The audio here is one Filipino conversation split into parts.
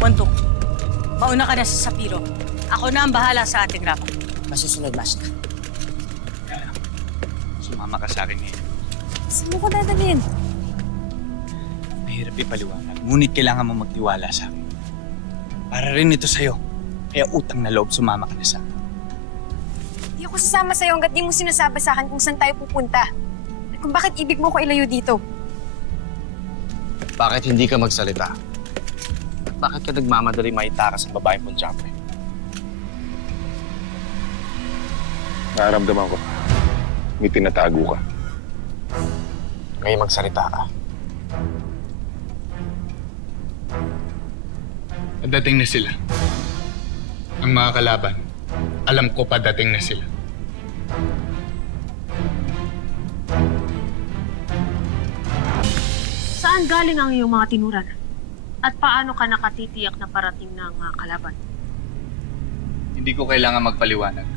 Wantok, mauna ka na sa Sapiro. Ako na ang bahala sa ating rapat. Masusunod, Master. Sumama ka sa akin ngayon. Saan mo ko dadalhin? Mahirap ipaliwanag, ngunit kailangan mo magtiwala sa akin. Para rin ito sa'yo. Kaya utang na loob, sumama ka na sa akin. Hindi ako sasama sa'yo hanggat di mo sinasabi sa akin kung saan tayo pupunta. At kung bakit ibig mo ko ilayo dito. Bakit hindi ka magsalita? Bakit ka nagmamadali maitakas ang babaeng Punjabi? Nararamdaman ko. May tinatago ka. Ngayon magsalita ka. Dating na sila. Ang mga kalaban, alam ko pa dating na sila. Saan galing ang iyong mga tinuran? At paano ka nakatitiyak na parating na ang mga kalaban? Hindi ko kailangan magpaliwanag.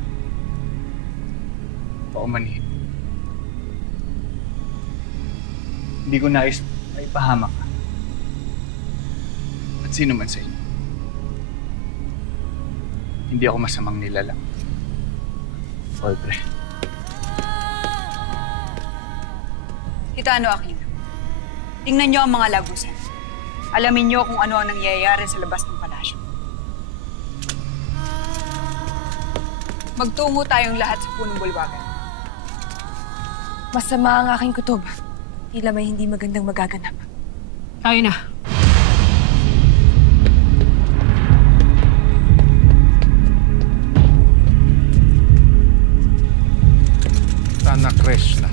Paumanhin. Hindi ko nais na ipahamak ka. At sino man sa inyo. Hindi ako masamang nilalang. Ordre. Gitano Aquino, tingnan niyo ang mga lagusan. Alamin niyo kung ano ang nangyayari sa labas ng palasyo. Magtungo tayong lahat sa punong bulwagan. Masama ang aking kutob. Tila may hindi magandang magaganap. Tayo na. Sana Krishna.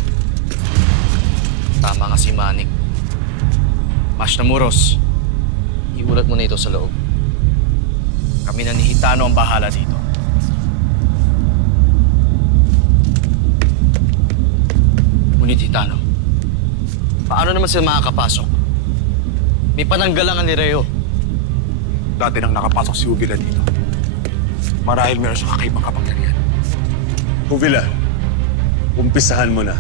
Tama nga si Manik. Muros, iulat mo na ito sa loob. Kami na ni Hitano ang bahala dito. Ngunit Hitano, paano naman sila makakapasok? May pananggalangan ni Reo. Dati nang nakapasok si Uvila dito. Marahil meron siyang kakaibang kapangyarihan. Uvila, umpisahan mo na.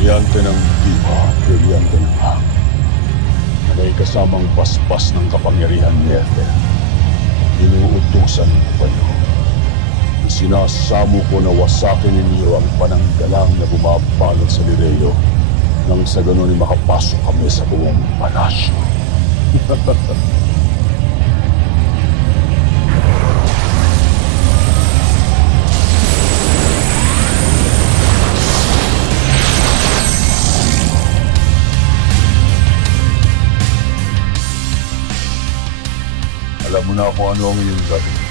Brilyante ng diwa, brilyante ng hangin. Na may kasamang paspas ng kapangyarihan ni Ethel. Inuutusan ko kayo. Isinasamo ko na wasakin ninyo ang pananggalang na bumabalot sa Lireo nang sa ganon ay makapasok kami sa buong palasyo. Alam mo na kung ano ang iyong gagawin.